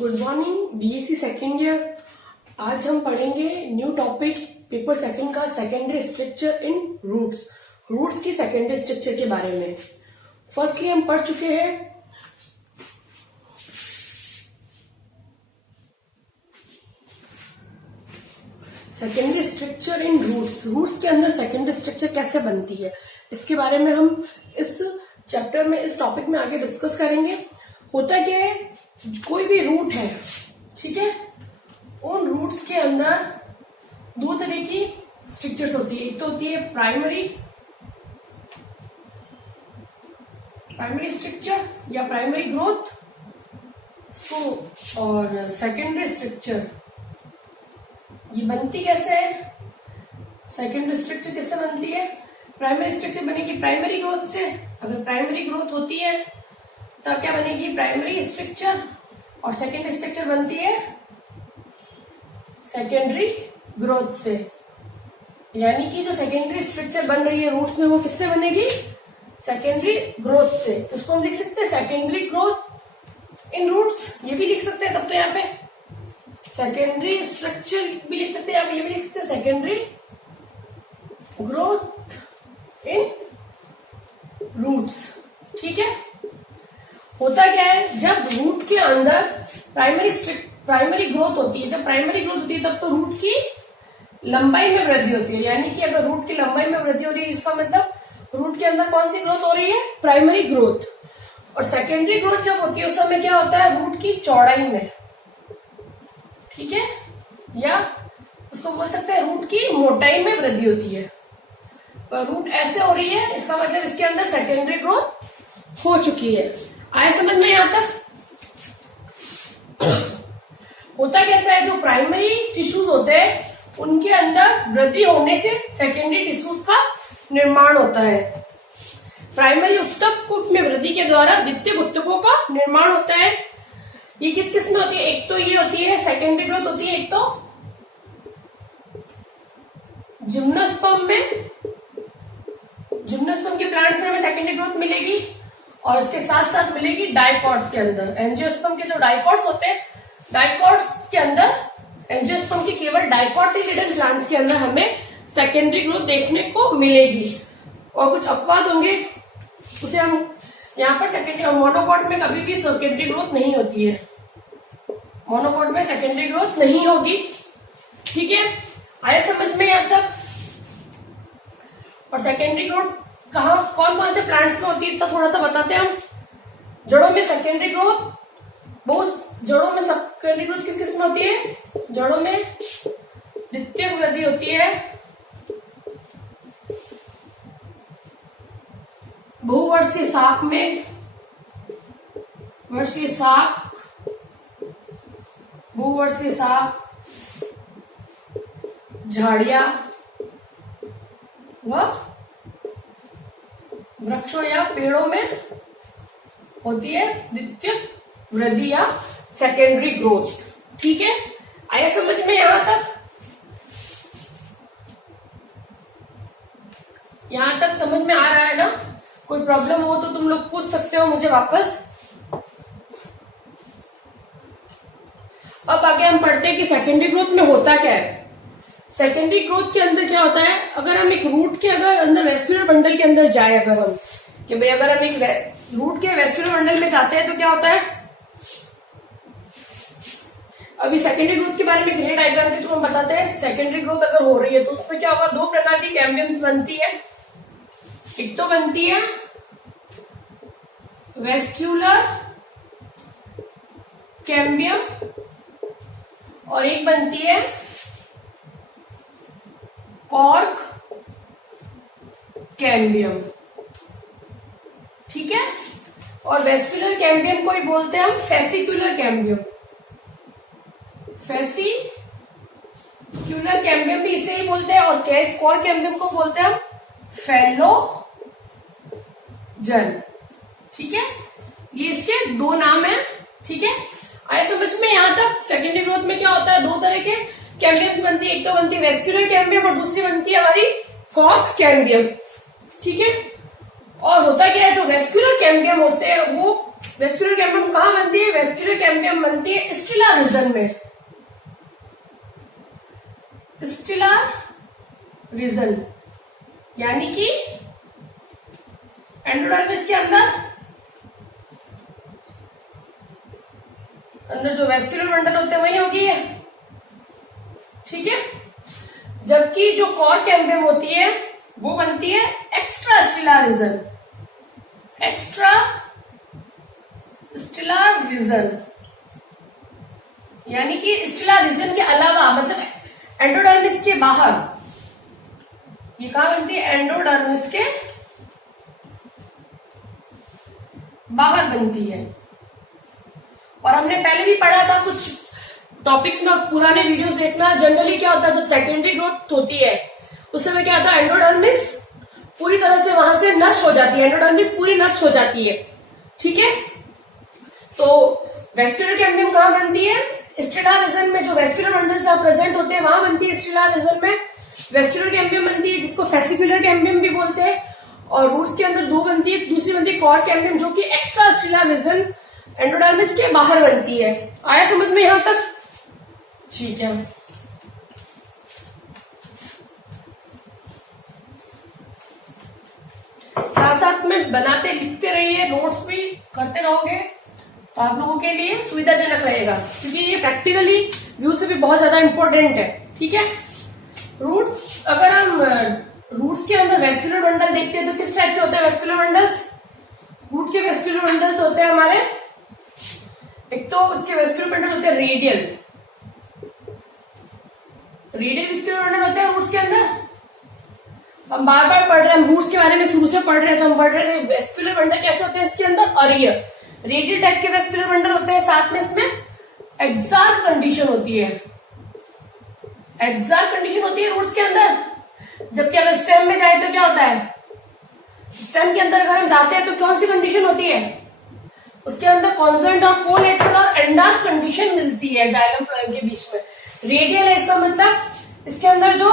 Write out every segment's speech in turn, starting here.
Good morning BSc second year. आज हम पढ़ेंगे न्यू टॉपिक पेपर सेकंड का secondary structure in roots. Roots की सेकेंडरी स्ट्रक्चर के बारे में फर्स्टली हम पढ़ चुके हैं secondary structure in roots. Roots के अंदर सेकेंडरी स्ट्रक्चर कैसे बनती है, इसके बारे में हम इस चैप्टर में, इस टॉपिक में आगे डिस्कस करेंगे। होता क्या है, कोई भी रूट है, ठीक है, उन रूट्स के अंदर दो तरह की स्ट्रक्चर्स होती है। एक तो होती है प्राइमरी स्ट्रक्चर या प्राइमरी ग्रोथ, और सेकेंडरी स्ट्रक्चर। ये बनती कैसे है, सेकेंडरी स्ट्रक्चर किससे बनती है? प्राइमरी स्ट्रक्चर बनेगी प्राइमरी ग्रोथ से। अगर प्राइमरी ग्रोथ होती है तब क्या बनेगी? Primary structure. और सेकेंडरी स्ट्रक्चर बनती है सेकेंडरी ग्रोथ से। यानी कि जो सेकेंडरी स्ट्रक्चर बन रही है रूट्स में, वो किससे बनेगी? सेकेंडरी ग्रोथ से। उसको हम लिख सकते हैं सेकेंडरी ग्रोथ इन रूट्स, ये भी लिख सकते हैं। तब तो यहाँ पे सेकेंडरी स्ट्रक्चर भी लिख सकते हैं, यहाँ पे ये भी लिख सकते हैं सेकेंडरी ग्रोथ इन रूट्स। ठीक है। होता क्या है, जब रूट के अंदर प्राइमरी ग्रोथ होती है, जब प्राइमरी ग्रोथ होती है तब तो रूट की लंबाई में वृद्धि होती है। यानी कि अगर रूट की लंबाई में वृद्धि हो रही है, इसका मतलब रूट के अंदर कौन सी ग्रोथ हो रही है? Primary growth. और सेकेंडरी ग्रोथ जब होती है उस समय क्या होता है? रूट की चौड़ाई में, ठीक है, या उसको बोल सकते हैं रूट की मोटाई में वृद्धि होती है। पर रूट ऐसे हो रही है, इसका मतलब इसके अंदर सेकेंडरी ग्रोथ हो चुकी है। आए समझ में यहां तक? होता कैसा है, जो प्राइमरी टिश्यूज होते हैं उनके अंदर वृद्धि होने से सेकेंडरी टिश्यूज का निर्माण होता है। प्राइमरी उत्तक कूट में वृद्धि के द्वारा द्वितीयक उत्तकों का निर्माण होता है। ये किस किस में होती है? एक तो ये होती है सेकेंडरी ग्रोथ होती है, एक तो जिम्नोस्पर्म में, जिम्नोस्पर्म के प्लांट्स में हमें सेकेंडरी ग्रोथ मिलेगी। और इसके साथ साथ मिलेगी डाइकॉट्स के अंदर। एंजियोस्पर्म के जो डाइकॉट्स होते हैं, डाइकॉट्स के अंदर, एंजियोस्पर्म के केवल डाइकोटिलिडन प्लांट्स के अंदर हमें सेकेंडरी ग्रोथ देखने को मिलेगी। और कुछ अपवाद होंगे, उसे हम यहाँ पर सेकेंडरी, मोनोकॉट में कभी भी सेकेंडरी ग्रोथ नहीं होती है। मोनोकॉट में सेकेंडरी ग्रोथ नहीं होगी। ठीक है, आया समझ में यहाँ तक? और सेकेंडरी ग्रोथ कहाँ, कौन कौन से प्लांट्स में होती है तो थोड़ा सा बताते हैं हम। जड़ों में सेकेंडरी ग्रोथ, बहुत जड़ों में सेकेंडरी ग्रोथ किस किस में होती है? जड़ों में द्वितीयक वृद्धि होती है, बहुवर्षीय शाख में, वर्षीय शाख, बहुवर्षीय शाख, झाड़ियां व वृक्षों या पेड़ों में होती है द्वितीयक वृद्धि या सेकेंडरी ग्रोथ। ठीक है, आया समझ में यहां तक? यहां तक समझ में आ रहा है ना? कोई प्रॉब्लम हो तो तुम लोग पूछ सकते हो मुझे वापस। अब आगे हम पढ़ते हैं कि सेकेंडरी ग्रोथ में होता क्या है। सेकेंडरी ग्रोथ के अंदर क्या होता है, अगर हम एक रूट के अगर अंदर वेस्कुलर बंडल के अंदर जाए, अगर हम कि भाई अगर हम एक रूट के वेस्कुलर बंडल में जाते हैं तो क्या होता है? अभी सेकेंडरी ग्रोथ के बारे में ग्रे डायग्राम के थ्रू हम बताते हैं। सेकेंडरी ग्रोथ अगर हो रही है तो उसमें क्या होगा? दो प्रकार की कैम्बियम्स बनती है। एक तो बनती है वेस्क्यूलर कैम्बियम और एक बनती है कॉर्क कैम्बियम। ठीक है, और वेस्क्यूलर कैम्बियम को ही बोलते हैं हम फेसिक्यूलर कैम्बियम। फेसिक्यूलर कैम्बियम भी इसे ही बोलते हैं, और कॉर्क कैम्बियम को बोलते हैं हम फेलोजन। ठीक है, ये इसके दो नाम है। ठीक है, आए समझ में यहां तक? सेकेंडरी ग्रोथ में क्या होता है, दो तरह के कैम्बियम बनती है। एक तो बनती है वेस्क्यूलर कैम्बियम और दूसरी बनती है हमारी कॉर्क कैम्बियम। ठीक है, और होता क्या है, जो वेस्क्यूलर कैम्बियम होते हैं वो वेस्कुलर कैम्बियम कहाँ बनती है? वेस्कुलर कैम्बियम बनती है स्टिला रीजन में, स्टिला रीजन यानी कि एंडोडर्मिस के अंदर जो वेस्कुलर बंडल होते हैं वही होगी है, ठीक है। जबकि जो कॉर कैम्बियम होती है वो बनती है एक्स्ट्रा स्टिला रीजन, एक्स्ट्रा स्टिला रीजन यानी कि स्टिला रीजन के अलावा, मतलब एंडोडर्मिस के बाहर। ये कहां बनती है? एंडोडर्मिस के बाहर बनती है। और हमने पहले भी पढ़ा था कुछ टॉपिक्स में, पुराने वीडियोस देखना। जनरली क्या होता है जब सेकेंडरी ग्रोथ होती है उस समय क्या होता है, एंडोडर्मिस पूरी तरह से वहां से नष्ट हो जाती है, एंडोडर्मिस पूरी नष्ट हो जाती है, ठीक है। तो वेस्कुलर कैम्बियम कहां बनती है? स्टिला रीजन में, जो वेस्कुलर बंडल्स प्रेजेंट होते हैं वहां बनती है स्टिला रीजन में वेस्कुलर कैम्बियम बनती है, जिसको फेसिकुलर कैम्बियम भी बोलते हैं। और रूट्स के अंदर दो बनती है, दूसरी बनती है कॉर कैम्बियम जो कि एक्स्ट्रा स्टिला रीजन एंडोडर्मिस के बाहर बनती है। आया समझ में यहां तक? ठीक है। साथ साथ में बनाते लिखते रहिए, नोट्स भी करते रहोगे तो आप लोगों के लिए सुविधाजनक रहेगा, क्योंकि ये प्रैक्टिकली व्यू से भी बहुत ज्यादा इंपॉर्टेंट है, ठीक है। रूट्स, अगर हम रूट्स के अंदर वेस्कुलर बंडल देखते हैं तो किस टाइप के होते हैं वेस्कुलर बंडल्स? रूट के वेस्कुलर बंडल्स होते हैं हमारे, एक तो उसके वेस्कुलर बंडल होते हैं रेडियल वेस्कुलर बंडल होते हैं रूट्स के अंदर। हम बार बार पढ़ रहे हैं, हम रूट्स के बारे में शुरू से पढ़ रहे हैं, तो हम पढ़ रहे हैं वेस्कुलर बंडल कैसे होते हैं इसके अंदर। अरियर रेडियल टाइप के वेस्कुलर बंडल होते हैं, साथ में इसमें एक्सार कंडीशन होती है, एक्सार कंडीशन होती है रूट्स के अंदर। जबकि अगर स्टेम में जाए तो क्या होता है, स्टेम के अंदर अगर हम जाते हैं तो कौन सी कंडीशन होती है? उसके अंदर कॉन्सोनेंट और कोलेटरल और एंडार्क कंडीशन मिलती है जाइलम फ्लोएम के बीच में। रेडियल है इसका मतलब इसके अंदर जो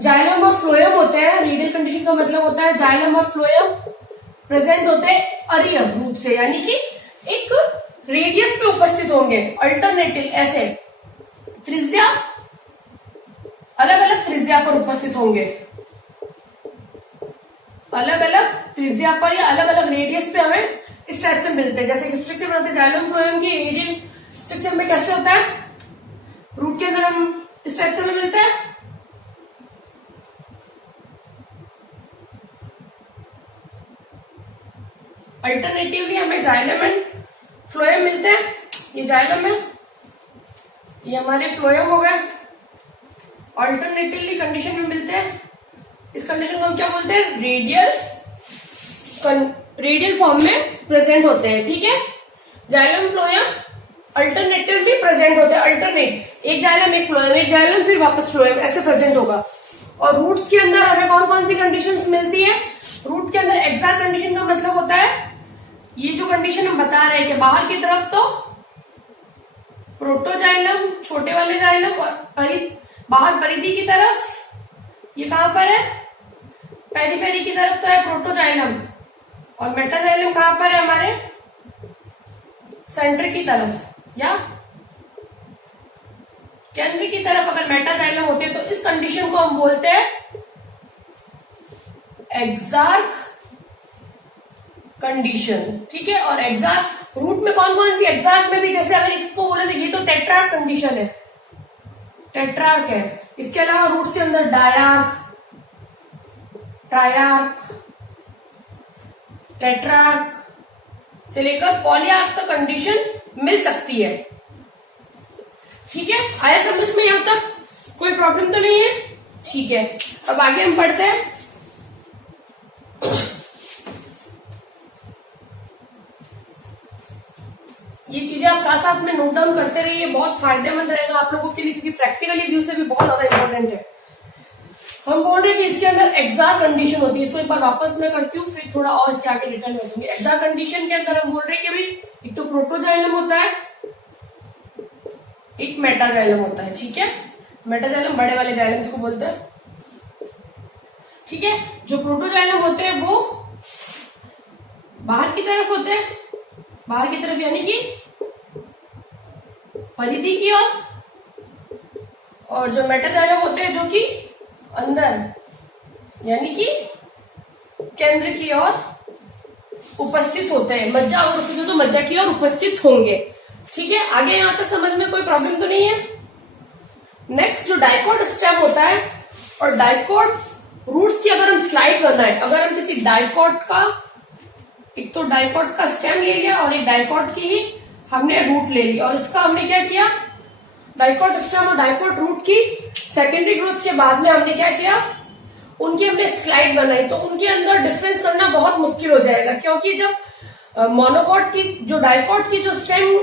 जाइलम और फ्लोएम होते हैं, रेडियल कंडीशन का मतलब होता है जाइलम और फ्लोएम प्रेजेंट होते हैं अरियर रूप से, यानी कि एक रेडियस पे उपस्थित होंगे, अल्टरनेटिव ऐसे त्रिज्या, अलग अलग त्रिज्या पर उपस्थित होंगे, अलग अलग त्रिज्या पर या अलग अलग रेडियस पे हमें इस टाइप से मिलते हैं। जैसे स्ट्रक्चर बनाते हैं जाइलम फ्लोएम की, रेडियल स्ट्रक्चर में कैसे होता है, रूट के अंदर हम इस टाइप से हमें मिलते हैं। अल्टरनेटिवली हमें जाइलम एंड फ्लोएम मिलते हैं। ये जाइलम है, ये हमारे फ्लोएम हो गए, अल्टरनेटिवली कंडीशन में मिलते हैं। इस कंडीशन को हम क्या बोलते हैं? रेडियल फॉर्म में प्रेजेंट होते हैं, ठीक है। जाइलम फ्लोएम अल्टरनेटिवली प्रेजेंट होते हैं, अल्टरनेट, एक जाइलम एक फ्लोएम, एक जाइलम फिर वापस फ्लोएम, ऐसे प्रेजेंट होगा। और रूट्स के अंदर हमें कौन कौन सी कंडीशंस मिलती है? रूट के अंदर एक्साक्ट कंडीशन का मतलब होता है ये जो कंडीशन हम बता रहे हैं कि बाहर की तरफ तो प्रोटोजाइलम, छोटे वाले जाइलम, और बाहर परिधि की तरफ ये कहां पर है? पेरिफेरी की तरफ तो है प्रोटोजाइलम, और मेटाजाइलम कहां पर है? हमारे सेंटर की तरफ या केंद्र की तरफ अगर मेटाजाइलम होते हैं तो इस कंडीशन को हम बोलते हैं एक्सार्क कंडीशन, ठीक है। और एक्सार्क रूट में कौन कौन सी, एक्सार्क में भी जैसे अगर इसको बोले तो ये तो टेट्रार्क कंडीशन है, टेट्रार्क है। इसके अलावा रूट्स के अंदर डायार्क, ट्रायार्क, टेट्रार्क से लेकर पॉलीआर्क तक कंडीशन मिल सकती है, ठीक है। आया समझ में यहां तक? कोई प्रॉब्लम तो नहीं है? ठीक है, अब आगे हम पढ़ते हैं। ये चीजें आप साथ साथ में नोट डाउन करते रहिए, बहुत फायदेमंद रहेगा आप लोगों के लिए, क्योंकि प्रैक्टिकली व्यू से भी बहुत ज्यादा इंपॉर्टेंट है। हम बोल रहे हैं कि इसके अंदर एक्साक्ट कंडीशन होती है, इसको एक बार वापस मैं करती हूँ, फिर थोड़ा और इसके आगे डिटेल में दूंगी। एक्साक्ट कंडीशन के अंदर हम बोल रहे हैं कि भाई एक तो प्रोटोजाइलम होता है, एक मेटाजाइलम होता है, ठीक है। मेटाजाइलम बड़े वाले जाइलम इसको बोलते हैं, ठीक है। जो प्रोटोजाइलम होते हैं वो बाहर की तरफ होते हैं बाहर की तरफ यानी कि परिधि की ओर, और जो मेटाजाइलम होते हैं जो कि अंदर यानी कि केंद्र की ओर उपस्थित होते हैं। मज्जा और उपस्थित तो मज्जा की ओर उपस्थित होंगे। ठीक है, आगे यहां तक समझ में कोई प्रॉब्लम तो नहीं है। नेक्स्ट जो डाइकोट स्टेम होता है, और डाइकोट रूट्स की अगर हम स्लाइड बनाए, अगर हम किसी डाइकोट का, एक तो डाइकोट का स्टेम ले लिया और एक डाइकोट की ही हमने रूट ले ली, और इसका हमने क्या किया, डाइकोट स्टेम और डाइकोट रूट की सेकेंडरी ग्रोथ के बाद में हमने क्या किया, उनकी हमने स्लाइड बनाई। तो उनके अंदर डिफरेंस करना बहुत मुश्किल हो जाएगा, क्योंकि जब मोनोकोट की जो डाइकोट की जो स्टेम,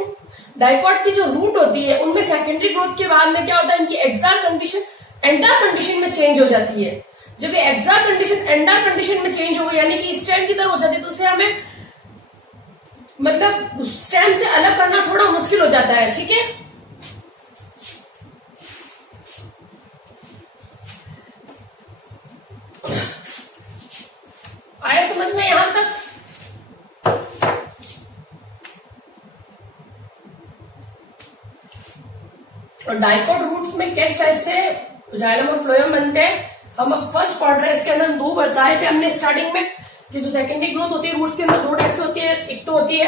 डाइकोट की जो रूट होती है, उनमें सेकेंडरी ग्रोथ के बाद में क्या होता है, इनकी एक्सार कंडीशन एंडार कंडीशन में चेंज हो जाती है। जब ये एक्सार कंडीशन एंडार कंडीशन में चेंज हो गई, यानी कि स्टेम की तरह हो जाती है, तो उसे हमें मतलब स्टेम से अलग करना थोड़ा मुश्किल हो जाता है। ठीक है, आया समझ में यहां तक? और डाइकोट रूट में किस टाइप से जाइलम और फ्लोएम बनते हैं, हम अब फर्स्ट क्वार्टर इसके अंदर दो बताए थे हमने स्टार्टिंग में, कि जो सेकेंडरी ग्रोथ होती है रूट्स के अंदर दो टाइप से होती है। एक तो होती है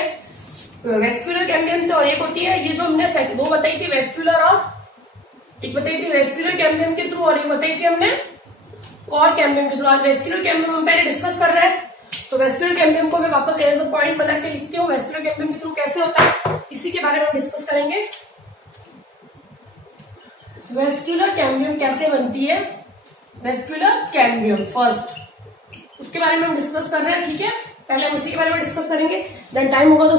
वेस्कुलर कैम्बियम से, और एक होती है ये जो हमने दो बताई थी वेस्कुलर, और एक बताई थी वेस्कुलर कैम्बियम के थ्रू, और एक बताई थी हमने कॉर कैम्बियम के थ्रू। आज वेस्कुलर कैम्बियम हम पहले डिस्कस कर रहे हैं, तो वेस्कुलर कैम्बियम को मैं वापस एज अ पॉइंट बना के लिखती हूँ। वेस्कुलर कैम्बियम के थ्रू कैसे होता है, इसी के बारे में हम डिस्कस करेंगे। वेस्कुलर कैम्बियम कैसे बनती है, वेस्कुलर कैम्बियम फर्स्ट, उसके बारे में हम डिस्कस कर रहे हैं। ठीक है, पहले हम उसी के बारे में डिस्कस करेंगे, देन टाइम होगा तो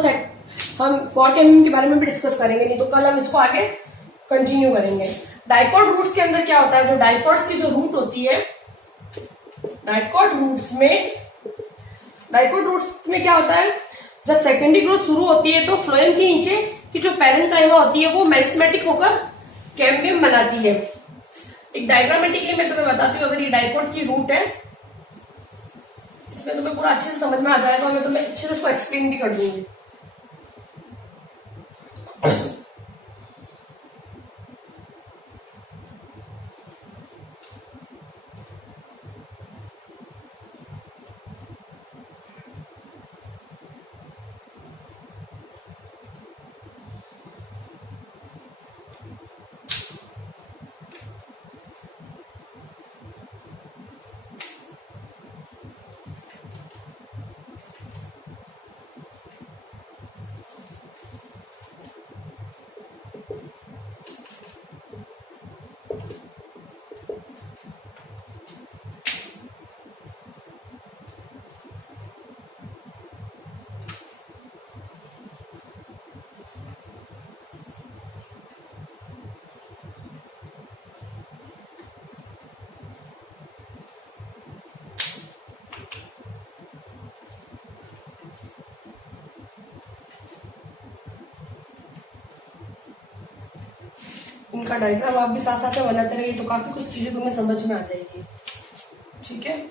हम कॉर कैम्बियम के बारे में भी डिस्कस करेंगे, नहीं तो कल हम इसको आगे कंटिन्यू करेंगे। डाइकोट रूट्स के अंदर क्या होता है, जो डाइकोट्स की जो रूट होती है, डाइकोट रूट्स में क्या होता है, जब सेकेंडरी ग्रोथ शुरू होती है तो फ्लोएम के नीचे की जो पैरेन्काइमा होती है वो मैग्मेटिक होकर कैम्बियम बनाती है। एक डायग्रामेटिकली मैं तुम्हें बताती हूँ, अगर ये डाइकोट की रूट है, इसमें तुम्हें पूरा अच्छे से समझ में आ जाएगा, मैं तुम्हें अच्छे से उसको एक्सप्लेन भी कर दूंगी। इनका डायग्राम आप भी साथ साथ में बनाते रहिए, तो काफी कुछ चीजें तुम्हें समझ में आ जाएगी। ठीक है,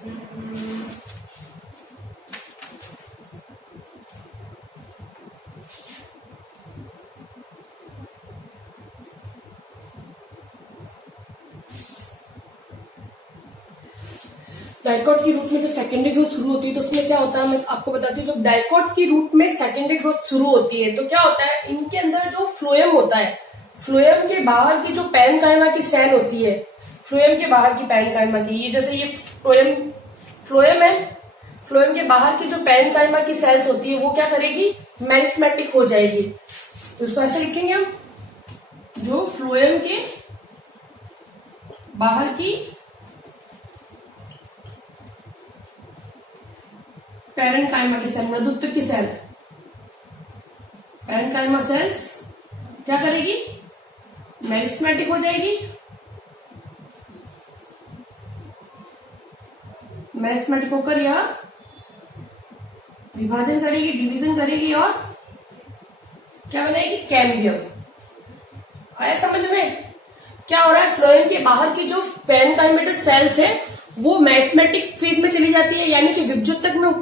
डाइकॉट की रूट में जब सेकेंडरी ग्रोथ शुरू होती है तो उसमें क्या होता है, मैं आपको बताती हूँ। जब डाइकॉट की रूट में सेकेंडरी ग्रोथ शुरू होती है तो क्या होता है, इनके अंदर जो फ्लोएम होता है, फ्लोएम के बाहर की जो पैरेन्काइमा की सेल होती है, फ्लोएम के बाहर की पैरेन्काइमा की, ये जैसे ये फ्लोएम है, फ्लोएम के बाहर की जो पैरेन्काइमा की सेल्स होती है वो क्या करेगी, मेरिस्मेटिक हो जाएगी। तो उसको ऐसे लिखेंगे हम, जो फ्लोएम के बाहर की पैरेन्काइमा की सेल, मृदुत्व की सेल, पैरेन्काइमा सेल्स क्या करेगी, मेरिस्मेटिक हो जाएगी, मेरिस्मेटिक होकर यह विभाजन करेगी, डिवीजन करेगी और क्या बनाएगी, कैम्बियम। आया समझ में क्या हो रहा है, फ्लोएम के बाहर की जो पैरेन्काइमेटस सेल्स है वो मेरिस्मेटिक फेज में चली जाती है, यानी कि विभज्योतक में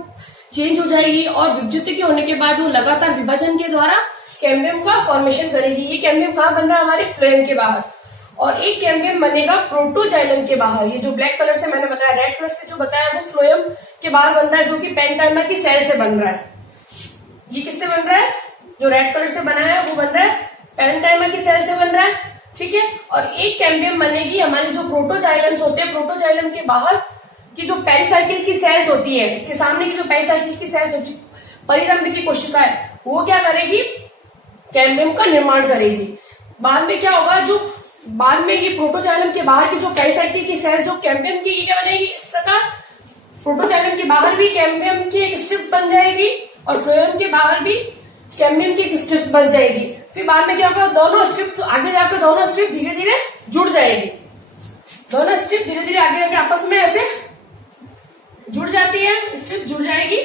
चेंज हो जाएगी और विभज्योतक के होने के बाद वो लगातार विभाजन के द्वारा कैम्बियम का फॉर्मेशन करेगी। ये कैम्बियम कहाँ बन रहा है, हमारे फ्लोएम के बाहर, और एक कैम्बियम बनेगा प्रोटोजाइलम के बाहर। ये जो ब्लैक कलर से मैंने बताया, रेड कलर से जो बताया वो फ्लोएम के बाहर बन रहा है, जो कि पैरेन्काइमा की सेल से बन रहा है। ये किससे बन रहा है, जो रेड कलर से बनाया है वो बन रहा है पैरेन्काइमा की सेल से बन रहा है, ठीक है। और एक कैम्बियम बनेगी हमारे जो प्रोटोजाइलम्स होते हैं, प्रोटोजाइलम के बाहर की जो पेरिसाइकिल की सेल्स होती है, इसके सामने की जो पेरिसाइकिल की सेल्स होती है, परिरंभ की कोशिका है, वो क्या करेगी, कैम्बियम का निर्माण करेगी। बाद में क्या होगा, जो बाद में ये प्रोटोजाइलम के बाहर की जो पेरिसाइकिल की सेल्स जो कैम्बियम की, ये क्या बनेगी, इस प्रकार प्रोटोजाइलम के बाहर भी कैम्बियम की एक स्ट्रिप बन जाएगी और फ्लोएम के बाहर भी कैम्बियम की एक स्ट्रिप बन जाएगी। फिर बाद में क्या होगा, दोनों स्ट्रिप्स आगे जाकर दोनों स्ट्रिप धीरे धीरे जुड़ जाएगी, दोनों स्ट्रिप धीरे धीरे आगे जाके आपस में ऐसे जुड़ जाती है, स्ट्रिप जुड़ जाएगी,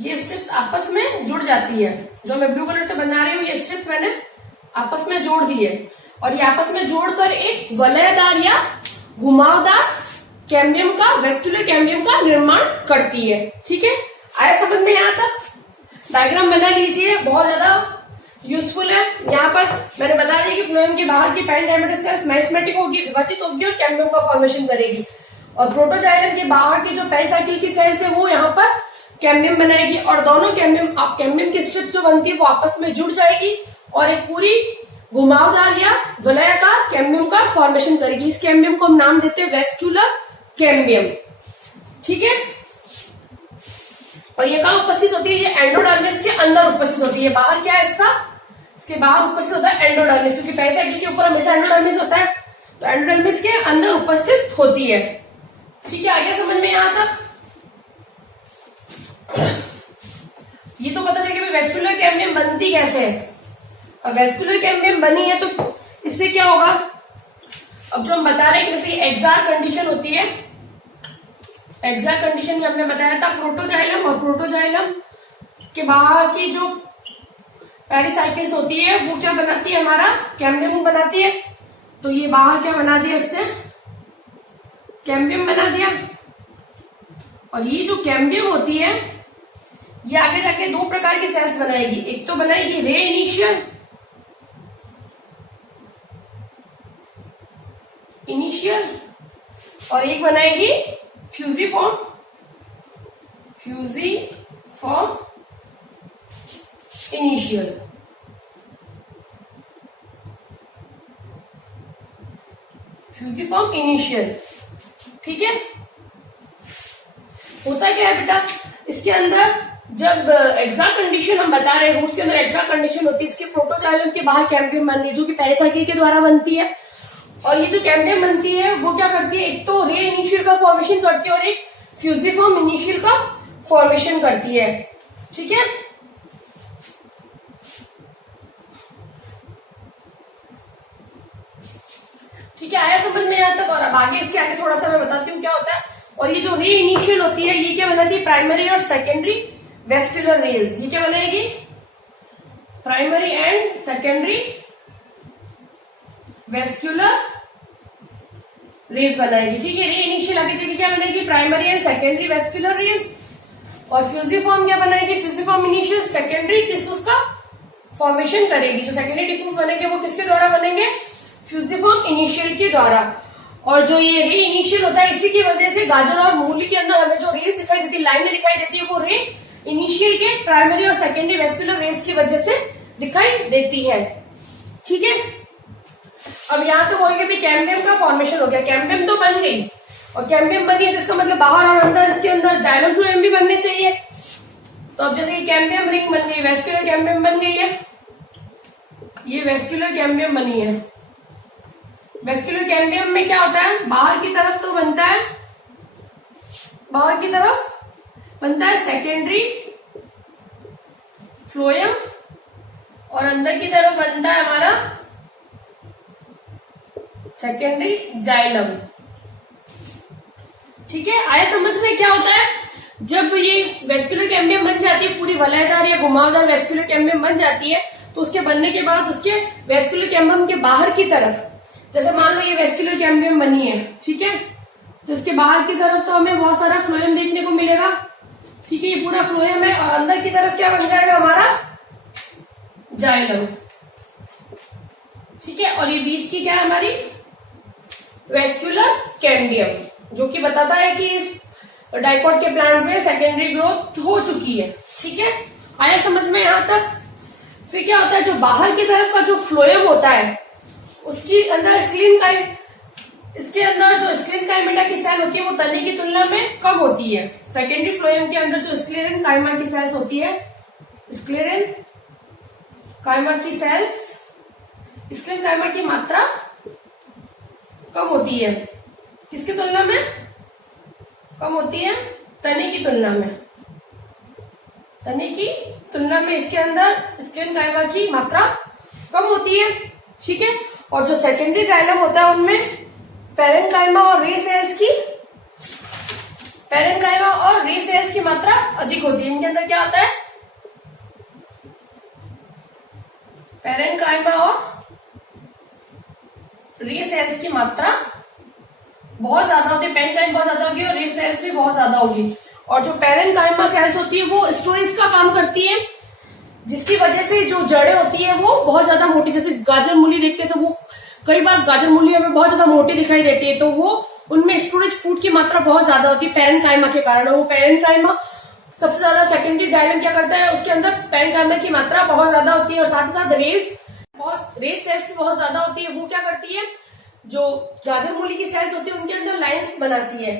ये स्ट्रिप्स आपस में जुड़ जाती है। जो मैं ब्लू कलर से बना रही हूँ ये स्ट्रिप्स मैंने आपस में जोड़ दी है और ये आपस में जोड़कर एक वलयदार या घुमावदार कैम्बियम का, वेस्कुलर कैम्बियम का निर्माण करती है, ठीक है। आया समझ में यहाँ तक, डायग्राम बना लीजिए, बहुत ज्यादा यूजफुल है। यहाँ पर मैंने बता दिया कि फ्लोएम के बाहर की पैरेन्काइमेटस सेल्स मेरिस्मेटिक होगी, विभाजित होगी और कैम्बियम का फॉर्मेशन करेगी, और प्रोटोजाइलम के बाहर की जो पेरिसाइकिल की सेल्स है वो यहाँ पर कैम्बियम बनाएगी और दोनों कैम्बियम की स्ट्रिप्स जो बनती है वो आपस में जुड़ जाएगी और एक पूरी घुमावदार या वलयाकार कैम्बियम का फॉर्मेशन करेगी। इस कैम्बियम को हम नाम देते हैं वेस्कुलर कैम्बियम, ठीक है। और ये कहाँ उपस्थित होती है, ये एंडोडर्मिस के अंदर उपस्थित होती है। बाहर क्या है इसका, इसके बाहर उपस्थित होता है एंडोडर्मिस, क्योंकि पेरिसाइकिल के ऊपर हमेशा एंडोडर्मिस होता है, तो एंडोडर्मिस के अंदर उपस्थित होती है, ठीक है। आगे समझ में यहां तक ये तो पता चल गया वेस्कुलर कैम्बियम बनती कैसे है। अब वेस्कुलर कैम्बियम बनी है तो इससे क्या होगा, अब जो हम बता रहे हैं कि जैसे एक्सार कंडीशन होती है, एक्सार कंडीशन में हमने बताया था प्रोटोजाइलम और प्रोटोजाइलम के बाहर की जो पेरिसाइकिल्स होती है वो क्या बनाती है, हमारा कैम्बियम बनाती है। तो ये बाहर क्या बना दिया इसने, कैम्बियम बना दिया। और ये जो कैम्बियम होती है ये आगे जाके दो प्रकार की सेल्स बनाएगी, एक तो बनाएगी रे इनिशियल और एक बनाएगी फ्यूजिफॉर्म इनिशियल। फ्यूजिफॉर्म इनिशियल, ठीक है। होता क्या है बेटा, इसके अंदर जब एक्सा कंडीशन हम बता रहे हैं, रूट्स के अंदर एक्सा कंडीशन होती है, इसके प्रोटोजाइलम के बाहर कैम्बियम बनती है जो कि पेरिसाइकिल के द्वारा बनती है। और ये जो कैम्बियम बनती है वो क्या करती है, एक तो रे इनिशियल का फॉर्मेशन करती है और एक फ्यूजिफॉर्म इनिशियल का फॉर्मेशन करती है, ठीक है। ठीक है, आया समझ में यहाँ तक। और अब आगे इसके आगे थोड़ा सा मैं बताती हूँ क्या होता है। और ये जो रे इनिशियल होती है ये क्या बनाती है, प्राइमरी और सेकेंडरी वेस्कुलर रेज। ये क्या बनाएगी, primary and secondary vascular rays बनाएगी, ठीक है। रे इनिशियल आगे चलिए क्या क्या बनेगी, primary and secondary vascular rays. और फ्यूजिफॉर्म क्या बनाएगी, फ्यूजिफॉर्म इनिशियल सेकेंडरी टिश्यूज का फॉर्मेशन करेगी। जो सेकेंडरी टिश्यूज बनेंगे वो किसके द्वारा बनेंगे, फ्यूजिफॉर्म इनिशियल के द्वारा। और जो ये रे इनिशियल होता है, इसी की वजह से गाजर और मूली के अंदर हमें जो रेस दिखाई देती है, लाइनें दिखाई देती है, वो रे इनिशियल के प्राइमरी और सेकेंडरी वेस्कुलर रेस की वजह से दिखाई देती है। ठीक है, अब यहाँ तो हो गया भी कैम्बियम का फॉर्मेशन हो गया, कैम्बियम तो बन गई, और कैम्बियम बनी है तो इसका मतलब बाहर और अंदर इसके अंदर जाइलम फ्लोएम भी बनने चाहिए। तो अब जैसे कैम्बियम रिंग बन गई, वेस्कुलर कैम्बियम बन गई है, ये वेस्कुलर कैम्बियम बनी है। वेस्कुलर कैम्बियम में क्या होता है, बाहर की तरफ तो बनता है, बाहर की तरफ बनता है सेकेंडरी फ्लोएम, और अंदर की तरफ बनता है हमारा सेकेंडरी जाइलम। ठीक है, आया समझ में क्या होता है, जब ये वेस्कुलर कैम्बियम बन जाती है, पूरी वलयदार या घुमावदार वेस्कुलर कैम्बियम बन जाती है, तो उसके बनने के बाद उसके वेस्कुलर कैम्बियम के बाहर की तरफ, जैसे मान लो ये वेस्कुलर कैम्बियम बनी है, ठीक है, तो इसके बाहर की तरफ तो हमें बहुत सारा फ्लोएम देखने को मिलेगा। ठीक है, ये पूरा फ्लोएम है, और अंदर की तरफ क्या बन जाएगा हमारा जाइलम। ठीक है, और ये बीच की क्या है हमारी वेस्कुलर कैम्बियम, जो कि बताता है कि इस डाइकॉट के प्लांट में सेकेंडरी ग्रोथ हो चुकी है। ठीक है, आया समझ में यहां तक। फिर क्या होता है, जो बाहर की तरफ का जो फ्लोएम होता है, उसकी अंदर इसके अंदर जो स्क्लेरेनकाइमा की सेल होती है वो तने की तुलना में कम होती है। सेकेंडरी फ्लोएम के अंदर जो स्क्लेरेनकाइमा की सेल्स होती है, स्क्लेरेनकाइमा की सेल्स, स्क्लेरेनकाइमा की मात्रा कम होती है, किसकी तुलना में कम होती है, तने की तुलना में, तने की तुलना में इसके अंदर स्क्लेरेनकाइमा की मात्रा कम होती है। ठीक है, और जो सेकेंडरी जाइलम होता है उनमें पैरेन्काइमा और रे सेल्स की मात्रा अधिक होती है। इनके अंदर क्या होता है, पैरेन्काइमा और रे सेल्स की मात्रा बहुत ज्यादा होती है, पैरेन्काइमा बहुत ज्यादा होगी और रे सेल्स भी बहुत ज्यादा होगी। और जो पैरेन्काइमा सेल्स होती है वो स्टोरेज का काम करती है, जिसकी वजह से जो जड़ें होती है वो बहुत ज्यादा मोटी, जैसे गाजर मूली देखते हैं तो वो कई बार गाजर मूली हमें बहुत ज्यादा मोटी दिखाई देती है, तो वो उनमें स्टोरेज फूड की मात्रा बहुत ज्यादा होती है पैरेन्काइमा के कारण। वो पैरेन्काइमा सबसे ज्यादा, सेकेंडरी जाइलम क्या करता है, उसके अंदर पैरेन्काइमा की मात्रा बहुत ज्यादा होती है, और साथ ही साथ रेस सेल्स भी बहुत ज्यादा होती है। वो क्या करती है, जो गाजर मूली की सेल्स होती है उनके अंदर लाइन्स बनाती है,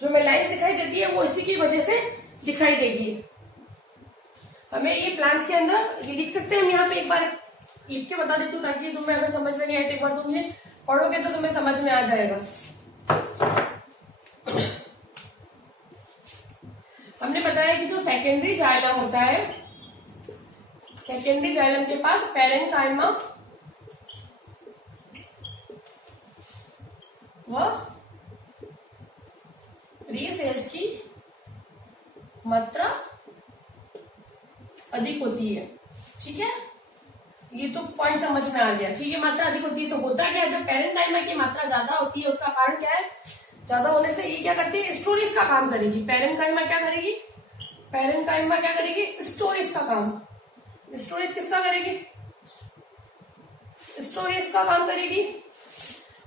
जो हमें लाइन्स दिखाई देती है वो इसी की वजह से दिखाई देगी। हमें ये प्लांट्स के अंदर ये लिख सकते हैं, हम यहाँ पे एक बार लिख के बता देती हूँ, ताकि तुम्हें अगर समझ में नहीं आए तो एक बार तुम ये पढ़ोगे तो तुम्हें समझ में आ जाएगा। हमने बताया कि जो सेकेंडरी जाइलम होता है, सेकेंडरी जाइलम के पास पैरेन्काइमा व रे सेल्स की मात्रा अधिक होती है। ठीक है, ये तो पॉइंट समझ में आ गया। ठीक है, मात्रा अधिक होती है तो होता क्या है, जब पैरेन्काइमा की मात्रा ज्यादा होती है उसका कारण क्या है, ज्यादा होने से ये क्या करती है, स्टोरेज का काम करेगी। पैरेन्काइमा क्या करेगी, पैरेन्काइमा क्या करेगी, स्टोरेज का काम। स्टोरेज किसका करेगी, स्टोरेज का काम करेगी।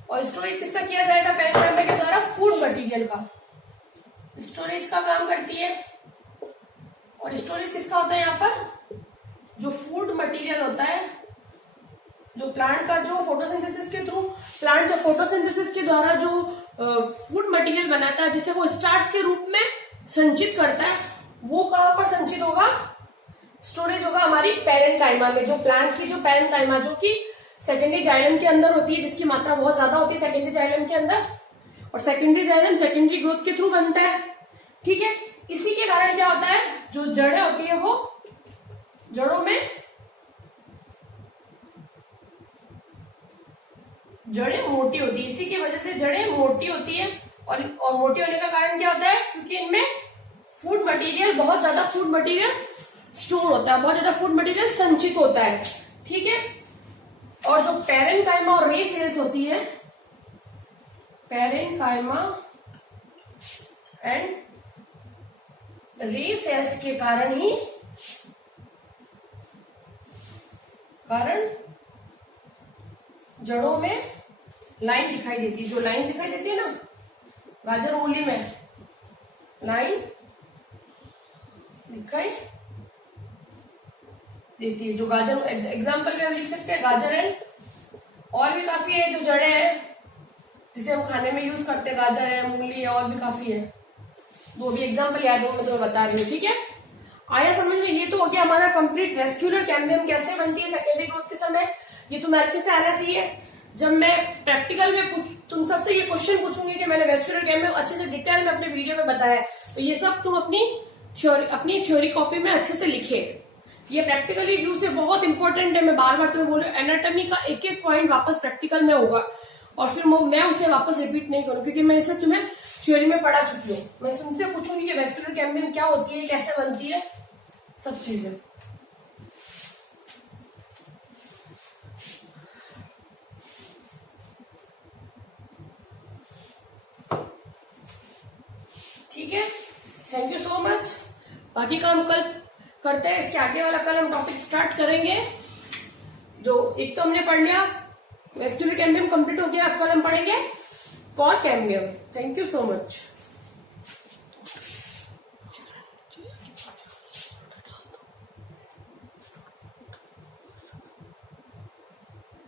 और स्टोरेज किसका किया जाएगा, पैरेन्काइमा के द्वारा, फूड मटेरियल का स्टोरेज का काम करती है। और स्टोरेज किसका होता है यहाँ पर, जो फूड मटेरियल होता है, जो प्लांट का जो फोटोसिंथेसिस के थ्रू, प्लांट जो फोटोसिंथेसिस के द्वारा जो फूड मटेरियल बनाता है, जिसे वो स्टार्च के रूप में संचित करता है, वो कहां पर संचित होगा, स्टोरेज होगा हमारी पैरेन्काइमा में। जो प्लांट की जो पैरेन्काइमा जो कि सेकेंडरी जाइलम के अंदर होती है, जिसकी मात्रा बहुत ज्यादा होती है सेकेंडरी जाइलम के अंदर, और सेकेंडरी जाइलम सेकेंडरी ग्रोथ के थ्रू बनता है। ठीक है, इसी के कारण क्या होता है, जो जड़ें होती है वो जड़ों में जड़ें मोटी होती है, इसी की वजह से जड़ें मोटी होती है। और मोटी होने का कारण क्या होता है, क्योंकि इनमें फूड मटेरियल, बहुत ज्यादा फूड मटेरियल स्टोर होता है, बहुत ज्यादा फूड मटेरियल संचित होता है। ठीक है, और जो पैरेन्काइमा और रे सेल्स होती है, पैरेन्काइमा एंड रे सेल्स के कारण जड़ों में लाइन दिखाई देती है। जो लाइन दिखाई देती है ना गाजर मूली में, लाइन दिखाई देती है। जो गाजर एग्जाम्पल में हम लिख सकते हैं गाजर एंड और भी काफी है जो जड़ें हैं जिसे हम खाने में यूज करते हैं। गाजर है, मूली है, और भी काफी है। वो भी एग्जाम्पल याद हो मैं तो बता रही हूँ। ठीक है, आया समझ में? ये तो हो गया हमारा कंप्लीट वेस्क्यूलर कैम्बियम कैसे बनती है सेकेंडरी ग्रोथ के समय। ये तुम्हें अच्छे से आना चाहिए। जब मैं प्रैक्टिकल में तुम सबसे ये क्वेश्चन पूछूंगी कि मैंने वेस्क्यूलर कैम्बियम अच्छे से डिटेल में अपने वीडियो में बताया, तो ये सब तुम अपनी थ्योरी कॉपी में अच्छे से लिखे। ये प्रैक्टिकली व्यू से बहुत इंपॉर्टेंट है। मैं बार बार तुम्हें बोल रही हूँ, एनाटॉमी का एक एक पॉइंट वापस प्रैक्टिकल में होगा और फिर मैं उसे वापस रिपीट नहीं करूँ क्योंकि मैं इसे तुम्हें थ्योरी में पढ़ा चुकी हूँ। मैं तुमसे पूछूंगी कि वेस्क्यूलर कैम्बियम क्या होती है, कैसे बनती है, सब चीजें। ठीक है, थैंक यू सो मच। बाकी काम कल करते हैं। इसके आगे वाला कल हम टॉपिक स्टार्ट करेंगे। जो एक तो हमने पढ़ लिया वेस्क्यूलर कैम्बियम कंप्लीट हो गया। अब कल हम पढ़ेंगे core cambium. Thank you so much.